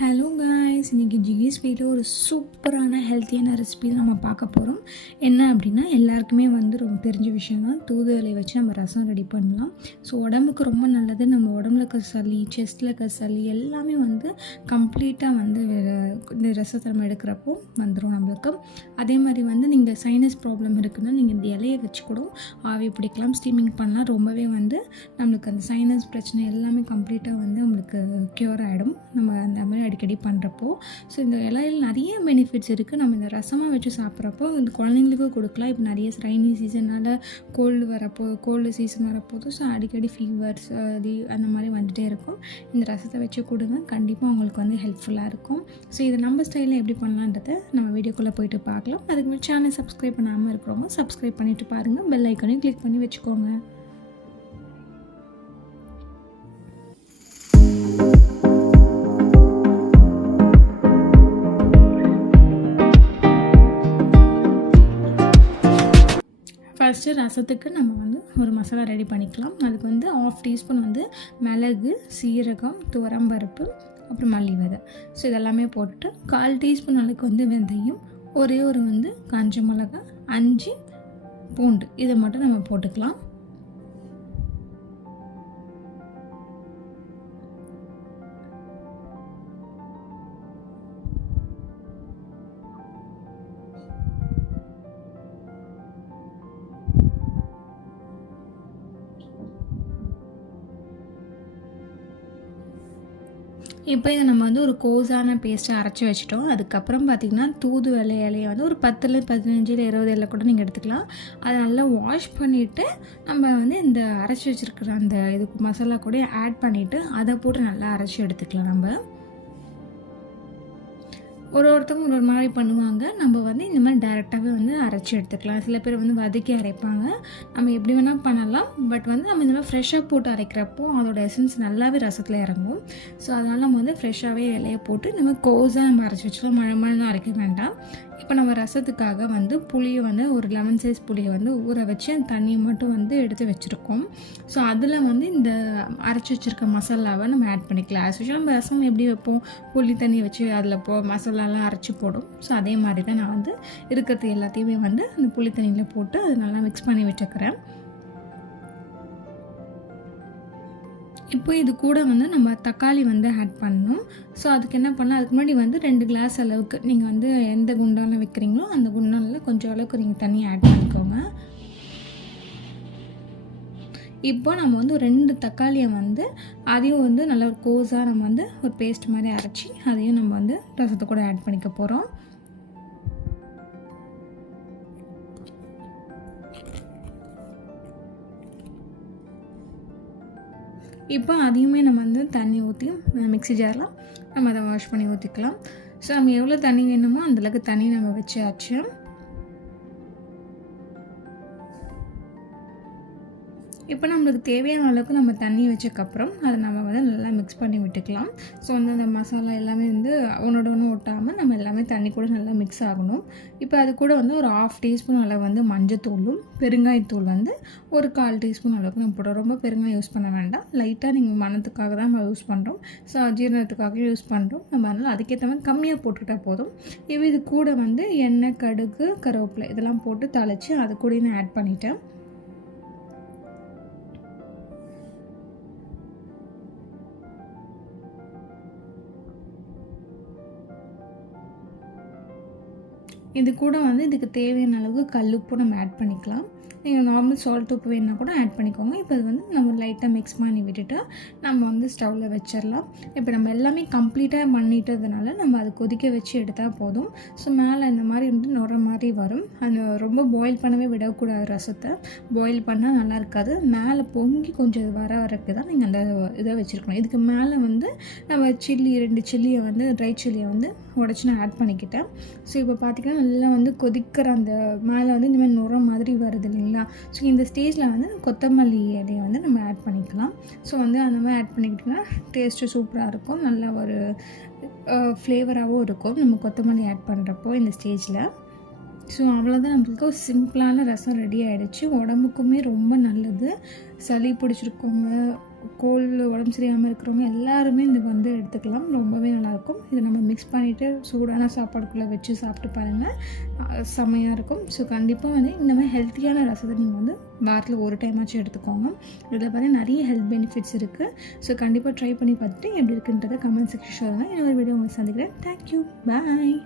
Hello guys, இன்றைக்கி ஜுகிஸ் வீட்டில் ஒரு சூப்பரான ஹெல்த்தியான ரெசிபி தான் நம்ம பார்க்க போகிறோம். என்ன அப்படின்னா, எல்லாருக்குமே ரொம்ப தெரிஞ்ச விஷயம் தான். தூதுவளை வச்சு நம்ம ரசம் ரெடி பண்ணலாம். ஸோ உடம்புக்கு ரொம்ப நல்லது. நம்ம உடம்புல இருக்க சளி, செஸ்ட்டில் இருக்க சளி எல்லாமே கம்ப்ளீட்டாக இந்த ரசத்தை நம்ம எடுக்கிறப்போ வந்துடும் நம்மளுக்கு. அதே மாதிரி நீங்கள் சைனஸ் ப்ராப்ளம் இருக்குன்னா நீங்கள் இந்த இலையை வச்சு கூட ஆவி பிடிக்கலாம், ஸ்டீமிங் பண்ணலாம். ரொம்பவே நம்மளுக்கு அந்த சைனஸ் பிரச்சனை எல்லாமே கம்ப்ளீட்டாக நம்மளுக்கு க்யூர் ஆகிடும் நம்ம அந்த மாதிரி அடிக்கடி பண்ணுறப்போ. ஸோ இந்த இலையில் நிறைய பெனிஃபிட்ஸ் இருக்குது. நம்ம இந்த ரசமாக வச்சு சாப்பிட்றப்போ இந்த குழந்தைங்களுக்கும் கொடுக்கலாம். இப்போ நிறைய ரைனி சீசனால் கோல்டு சீசன் வரப்போது. ஸோ அடிக்கடி ஃபீவர்ஸ் அந்த மாதிரி வந்துகிட்டே இருக்கும். இந்த ரசத்தை வச்சு கொடுங்க, கண்டிப்பாக உங்களுக்கு ஹெல்ப்ஃபுல்லாக இருக்கும். ஸோ இதை நம்ம ஸ்டைலில் எப்படி பண்ணலான்றதை நம்ம வீடியோக்குள்ளே போய்ட்டு பார்க்கலாம். அதுக்கு முன்னாடி சேனல் சப்ஸ்கிரைப் பண்ணாமல் இருக்கிறவங்க சப்ஸ்கிரைப் பண்ணிவிட்டு பாருங்கள். பெல் ஐக்கானையும் கிளிக் பண்ணி வச்சுக்கோங்க. ஃபஸ்ட்டு ரசத்துக்கு நம்ம ஒரு மசாலா ரெடி பண்ணிக்கலாம். அதுக்கு 1/2 டீஸ்பூன் மிளகு, சீரகம், துவரம்பருப்பு, அப்புறம் மல்லி விதை. ஸோ இதெல்லாமே போட்டுட்டு 1/4 டீஸ்பூன் அளவுக்கு வெந்தயம், ஒரே ஒரு காஞ்ச மிளகா, 5 பூண்டு, இதை மட்டும் நம்ம போட்டுக்கலாம். இப்போ இதை நம்ம ஒரு கோஸான பேஸ்ட்டை அரைச்சி வச்சுட்டோம். அதுக்கப்புறம் பார்த்திங்கன்னா தூதுவளை இலையை ஒரு 10 15 20 இலை கூட நீங்கள் எடுத்துக்கலாம். அதை நல்லா வாஷ் பண்ணிவிட்டு நம்ம இந்த அரைச்சி வச்சுருக்கிற அந்த இதுக்கு மசாலா கூட ஆட் பண்ணிவிட்டு அதை போட்டு நல்லா அரைச்சி எடுத்துக்கலாம். நம்ம ஒருத்தவங்க ஒரு மாதிரி பண்ணுவாங்க. நம்ம இந்த மாதிரி டைரெக்டாகவே அரைச்சி எடுத்துக்கலாம். சில பேர் வதக்கி அரைப்பாங்க. நம்ம எப்படி வேணால் பண்ணலாம். பட் நம்ம இந்த மாதிரி ஃப்ரெஷ்ஷாக போட்டு அரைக்கிறப்போ அதோட எசன்ஸ் நல்லாவே ரசத்தில் இறங்கும். ஸோ அதனால் நம்ம ஃப்ரெஷ்ஷாகவே இலையை போட்டு நம்ம கோஸாக நம்ம அரைச்சி வச்சுக்கலாம். மழைலாம் அரைக்க வேண்டாம். இப்போ நம்ம ரசத்துக்காக புளியை ஒரு லெமன் சைஸ் புளியை ஊற வச்சு அந்த தண்ணியை மட்டும் எடுத்து வச்சுருக்கோம். ஸோ அதில் இந்த அரைச்சி வச்சுருக்க மசாலாவை நம்ம ஆட் பண்ணிக்கலாம். ஆஸ் யூஷுவல் நம்ம ரசம் எப்படி வைப்போம், புளி தண்ணி வச்சு அதில் மசாலாலாம் அரைச்சி போடும். ஸோ அதே மாதிரி தான் நான் இருக்கிறது எல்லாத்தையுமே அந்த புளி தண்ணியில் போட்டு அதை நல்லா மிக்ஸ் பண்ணி வச்சுக்கிறேன். இப்போ இது கூட நம்ம தக்காளி ஆட் பண்ணணும். ஸோ அதுக்கு என்ன பண்ணலாம், அதுக்கு முன்னாடி 2 கிளாஸ் அளவுக்கு நீங்கள் எந்த குண்டானில் வைக்கிறீங்களோ அந்த குண்டானில் கொஞ்சம் அளவுக்கு நீங்கள் தண்ணி ஆட் பண்ணிக்கோங்க. இப்போ நம்ம 2 தக்காளியை அதையும் நல்லா ஒரு கோஸாக நம்ம ஒரு பேஸ்ட் மாதிரி அரைச்சி அதையும் நம்ம ரசத்தை கூட ஆட் பண்ணிக்க போகிறோம். இப்போ அதையுமே நம்ம தண்ணி ஊற்றி மிக்ஸி ஜாரில் நம்ம அதை வாஷ் பண்ணி ஊற்றிக்கலாம். ஸோ நம்ம எவ்வளோ தண்ணி வேணுமோ அந்தளவுக்கு தண்ணி நம்ம வச்சாச்சு. இப்போ நம்மளுக்கு தேவையான அளவுக்கு நம்ம தண்ணி வச்சக்கப்புறம் அதை நம்ம நல்லா மிக்ஸ் பண்ணி விட்டுக்கலாம். ஸோ அந்த மசாலா எல்லாமே ஒன்றோட ஒன்று ஒட்டாமல் நம்ம எல்லாமே தண்ணி கூட நல்லா மிக்ஸ் ஆகணும். இப்போ அது கூட ஒரு 1/2 டீஸ்பூன் அளவு மஞ்சத்தூளும் பெருங்காயத்தூள் ஒரு 1/4 டீஸ்பூன் அளவுக்கு நம்ம போடுறோம். ரொம்ப பெருங்காயம் யூஸ் பண்ண வேண்டாம். லைட்டாக நீங்கள் மணத்துக்காக தான் நம்ம யூஸ் பண்ணுறோம். ஸோ ஜீரணத்துக்காக யூஸ் பண்ணுறோம். நம்ம அதனால் அதுக்கேற்ற மாதிரி கம்மியாக போட்டுக்கிட்டால் போதும். இப்போ இது கூட எண்ணெய், கடுகு, கருவேப்பிலை இதெல்லாம் போட்டு தாளித்து அது கூட நான் ஆட் பண்ணிட்டேன். இது கூட இதுக்கு தேவையான அளவுக்கு கல்லுப்பு நம்ம ஆட் பண்ணிக்கலாம். நீங்கள் நார்மல் சால்ட் உப்பு வேணுன்னா கூட ஆட் பண்ணிக்கோங்க. இப்போ இது நம்ம லைட்டாக மிக்ஸ் பண்ணி விட்டுட்டு நம்ம ஸ்டவ்வில் வச்சிடலாம். இப்போ நம்ம எல்லாமே கம்ப்ளீட்டாக பண்ணிட்டதுனால நம்ம அதை கொதிக்க வச்சு எடுத்தால் போதும். ஸோ மேலே இந்த மாதிரி நுர மாதிரி வரும். அது ரொம்ப பாயில் பண்ணவே விடக்கூடாது. ரசத்தை பாயில் பண்ணால் நல்லா இருக்காது. மேலே பொங்கி கொஞ்சம் வர வரக்கு தான் நீங்கள் அந்த இதை வச்சுருக்கணும். இதுக்கு மேலே நம்ம 2 சில்லியை ட்ரை சில்லியை உடச்சி நான் ஆட் பண்ணிக்கிட்டேன். ஸோ இப்போ பார்த்திங்கன்னா நல்லா கொதிக்கிற அந்த மேலே இந்த மாதிரி நுர மாதிரி வருது இல்லைங்களா. ஸோ இந்த ஸ்டேஜில் கொத்தமல்லி இலையை நம்ம ஆட் பண்ணிக்கலாம். ஸோ அந்த மாதிரி ஆட் பண்ணிக்கிட்டிங்கன்னா டேஸ்ட்டு சூப்பராக இருக்கும். நல்ல ஒரு ஃப்ளேவராகவும் இருக்கும் நம்ம கொத்தமல்லி ஆட் பண்ணுறப்போ இந்த ஸ்டேஜில். ஸோ அவ்வளோதான், நம்மளுக்கு ஒரு சிம்பிளான ரசம் ரெடி ஆகிடுச்சு. உடம்புக்குமே ரொம்ப நல்லது. சளி பிடிச்சிருக்கவங்க, கோல்டு உடம்பு சரியாமல் இருக்கிறவங்க எல்லாருமே இது வந்து எடுத்துக்கலாம். ரொம்பவே நல்லாயிருக்கும். இதை நம்ம மிக்ஸ் பண்ணிவிட்டு சூடான சாப்பாடுக்குள்ளே வச்சு சாப்பிட்டு பாருங்கள், செம்மையாக இருக்கும். ஸோ கண்டிப்பாக வந்து இந்த மாதிரி ஹெல்த்தியான ரசத்தை நீங்கள் வந்து வாரத்தில் ஒரு டைமாச்சும் எடுத்துக்கோங்க. இதில் பார்த்தீங்கன்னா நிறைய ஹெல்த் பெனிஃபிட்ஸ் இருக்குது. ஸோ கண்டிப்பாக ட்ரை பண்ணி பார்த்துட்டு எப்படி இருக்குன்றதை கமெண்ட் செக்ஷன் சொல்லுங்கள். இன்னொரு வீடியோ உங்களுக்கு சந்திக்கிறேன். தேங்க்யூ, பாய்.